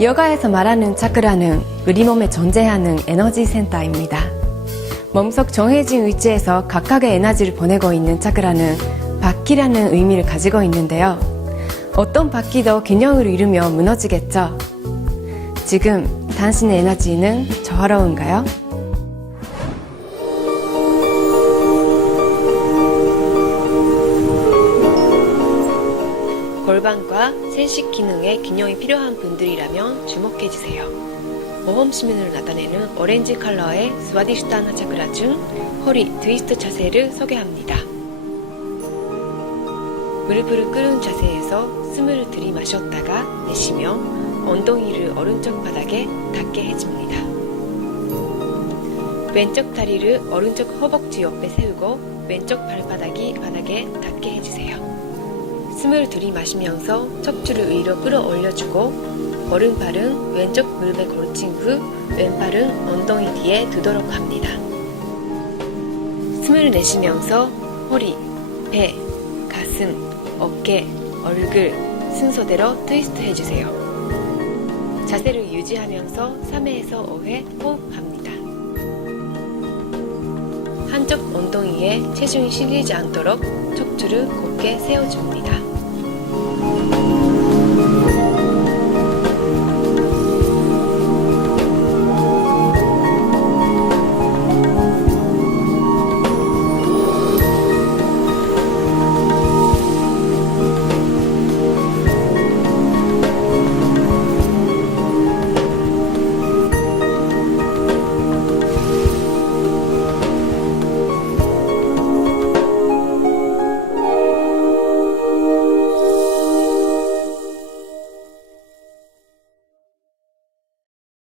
요가에서 말하는 차크라는 우리 몸에 존재하는 에너지 센터입니다. 몸속 정해진 위치에서 각각의 에너지를 보내고 있는 차크라는 바퀴라는 의미를 가지고 있는데요. 어떤 바퀴도 균형을 잃으며 무너지겠죠. 지금 당신의 에너지는 조화로운가요? 골반과 세식 기능에 균형이 필요한 분들이라면 주목해주세요. 모험 시민을 나타내는 오렌지 컬러의 스와디슈타나 차크라 중 허리 트위스트 자세를 소개합니다. 무릎을 꿇은 자세에서 숨을 들이마셨다가 내쉬며 엉덩이를 오른쪽 바닥에 닿게 해줍니다. 왼쪽 다리를 오른쪽 허벅지 옆에 세우고 왼쪽 발바닥이 바닥에 닿게 해주세요. 숨을 들이마시면서 척추를 위로 끌어올려주고 오른발은 왼쪽 무릎에 걸친 후 왼발은 엉덩이 뒤에 두도록 합니다. 숨을 내쉬면서 허리, 배, 가슴, 어깨, 얼굴 순서대로 트위스트 해주세요. 자세를 유지하면서 3회에서 5회 호흡합니다. 한쪽 엉덩이에 체중이 실리지 않도록 척추를 곧게 세워줍니다.